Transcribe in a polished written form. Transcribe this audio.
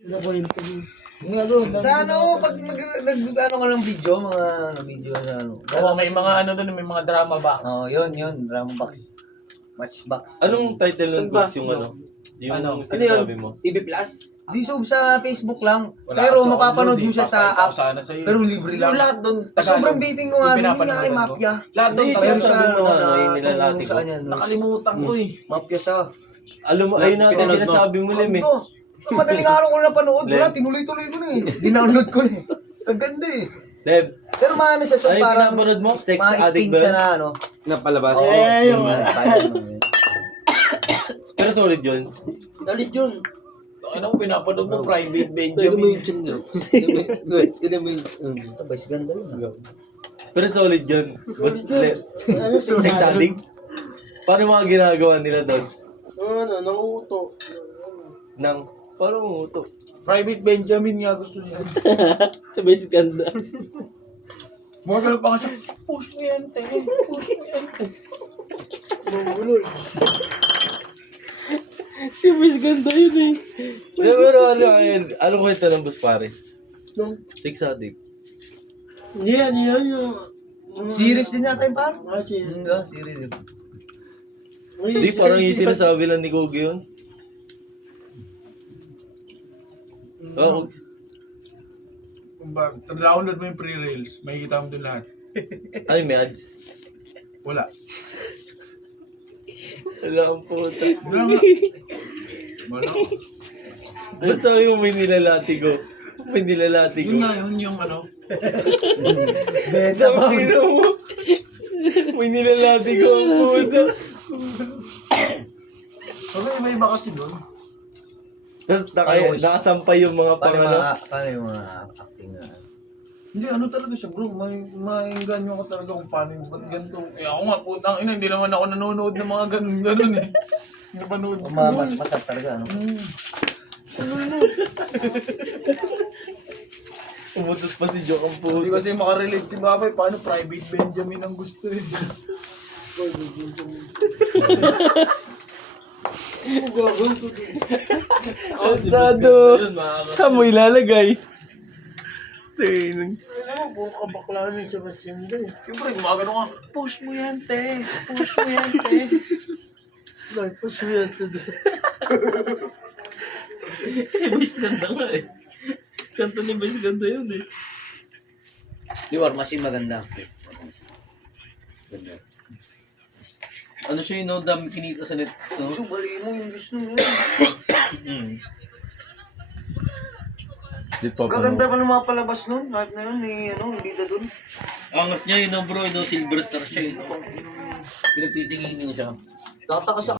Sa ano, pag nag-ano ka ng video, mga video na ano. Oo, may mga ano doon, may mga drama box. Oh, yun, drama box. Matchbox. Anong title ng box yung ano? Yung Ano? sinasabi mo? TV Plus? Di sub sa Facebook lang. Wala Pero sa mapapanood upload, mo siya sa papakita ko apps. sana sa'yo. Pero libre Yung lang. lahat doon, Sobrang dating ko nga, Yung yun nga pinapanood ay ko. mafia. Lahat doon, Hindi, Pero sinasabi siya, mo na, na yung nilalati tumulong ko. sa kanya. Nakalimutan ko eh. Mafia siya. Alam mo, ayun natin Pinanood mo. sinasabi mo, Lim eh. Ito, madaling araw ko na napanood. Lem. Wala, tinuloy-tuloy ko na eh. Dinownload ko na eh. Ang ganda eh. Lem, Pero maano siya, so ano yung parang pinapanood mo? Sex mga addict spin ba siya yun? na ano. Napalabas. Yung Pero solid yun. Dalit yun. Ano ko pinapanood mo, Private Tignan mo Benjamin. yung chin nyo. Tignan mo yung... Ito ba, ganda yun. Pero solid yun. Lem, Ano sex addict? Paano mga ginagawa nila doon? Ano, nanguto. Parang uto. Private Benjamin nga gusto niya. Base ganda. Mga ganun pa nga siya, push mo yan, te. Push mo yan, te. Mangulol. Si Base ganda yun eh. Pero ano yun? Anong kwento ng boss pare? Nung... Sex addict. Yan yung... Series din yata yung par? Series. Hindi, series din. Hindi, parang yung sinasabi lang ni Gogi yun. Oh, Download mo yung pre-rails, makikita mo doon lahat. ay, may ads. Wala. Wala ang puta. Wala nga. Wala. Ba't sabi mo may nilalati ko? May nilalati ko. Yun nga, yun yung ano. Beta Sabi mo. May nilalati ko ang puta. Pero may iba kasi doon. Tapos nakasampay yung mga pangano. Paano yung mga acting na? Hindi, ano talaga siya bro, mainganyo ka talaga kung paano yung ba't ganito. Eh ako nga, putang ina, hindi naman ako nanonood ng mga ganun eh. Napanood ko. Masarap talaga, ano? Umutot pa si Joke ang Hindi puta. kasi makarelate si Babay, paano Private Benjamin ang gusto eh. Altado. Saan mo ilalagay? Tingnan. Alam mo, buong kabaklaan yung Sebastian doon. Siyempre, gumagano ka, push mo yan, te. Push mo yan, te. Like, push mo yan to the... Si Vice ganda nga eh. Kanto ni Vice ganda yun eh. Di War Machine maganda. Ano siya yun, no? Dami kinita sa net. No? So, bali mo yung gusto mo. Di pa pa, Gaganda pa ng mga palabas nun. Kahit na yun, may ano, hindi na dun. Angas niya yun, no, bro. Ito, silver star siya. Pinagtitingin niya siya. Tataka sa